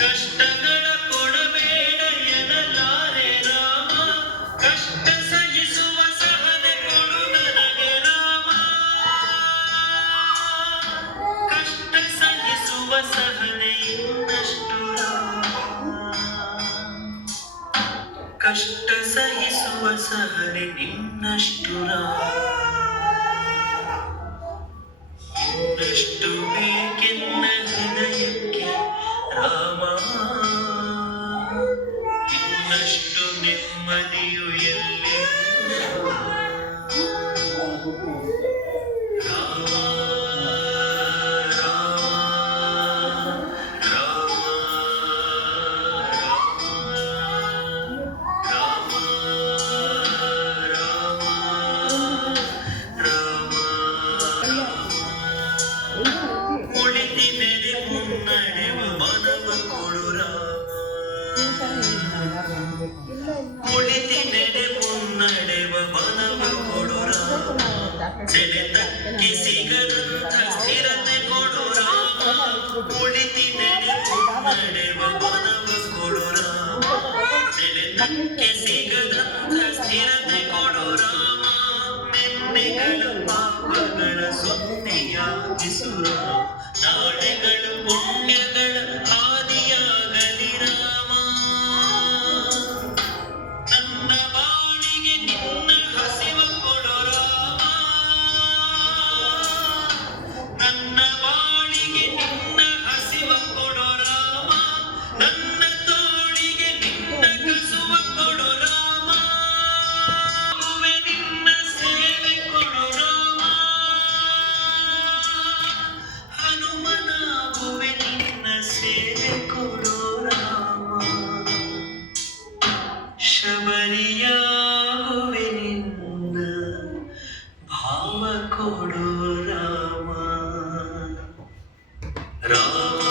ಕಷ್ಟಗಳ ಕೊಡಬೇಡ ಎನ್ನಲಾರೆ ರಾಮ, ಕಷ್ಟ ಸಹಿಸುವ ಸಹನೆ ಕೊಡು ನನಗೆ ರಾಮ, ಕಷ್ಟ ಸಹಿಸುವ ಸಹನೆ ಇನ್ನಷ್ಟು ರಾಮ, ಕಷ್ಟ ಸಹಿಸುವ ಸಹನೆ ನಿನ್ನಷ್ಟು ರಾಮ, ಇನ್ನಷ್ಟು ಬೇಕೆನ್ನ ಹೃದಯಕ್ಕೆ ರಾಮ, ಇನ್ನಷ್ಟು ನೆಮ್ಮದಿಯು ಎಲ್ಲಿ ರಾಮ, ರಾಮ, ರಾಮ, ರಾಮ, ರಾಮ, ಉಳಿದಿನೆಡೆ ಮುನ್ನಡೆವ ಮನವ ಕೊಡು ರಾಮ, ಉಳಿದಿನೆಡೆ ಮುನ್ನಡೆವ ಮನವ ಕೊಡು ರಾಮ, ಸೆಳೆತಕ್ಕೆ ಸಿಗದಂಥ ಸ್ಥಿರತೆ ಕೊಡು ರಾಮ, ಉಳಿದಿನೆಡೆ ಮುನ್ನಡೆವ ಮನವ ಕೊಡು ರಾಮ, ಸೆಳೆತಕ್ಕೆ ಸಿಗದಂಥ ಸ್ಥಿರತೆ ಕೊಡು ರಾಮ, ನಿನ್ನೆಗಳ ಪಾಪಗಳ ಸೊನ್ನೆಯಾಗಿಸು ರಾಮ, ನಾಳೆಗಳು ಪುಣ್ಯಗಳ ಹಾದಿಯಾಗಲಿ ರಾಮ, ನನ್ನ ಬಾಳಿಗೆ ನಿನ್ನ ಹಸಿವ ಕೊಡು ರಾಮ, ನನ್ನ ಬಾಳಿಗೆ ನಿನ್ನ ಹಸಿವ ಕೊಡು ರಾಮ, ನನ್ನ ತೋಳಿಗೆ ನಿನ್ನ ಕಸುವ ಕೊಡು ರಾಮ, ಆಗುವೆ ನಿನ್ನ ಸೇವೆ ಕೊಡು ರಾಮ, ಹನುಮನಾಗುವೆ ನಿನ್ನ ಸೇವೆ ಕೊಡು ರಾಮ, ಶಬರಿಯಾಗುವೆ ನಿನ್ನ ಭಾವ ಕೊಡು ರಾಮ, ರಾಮ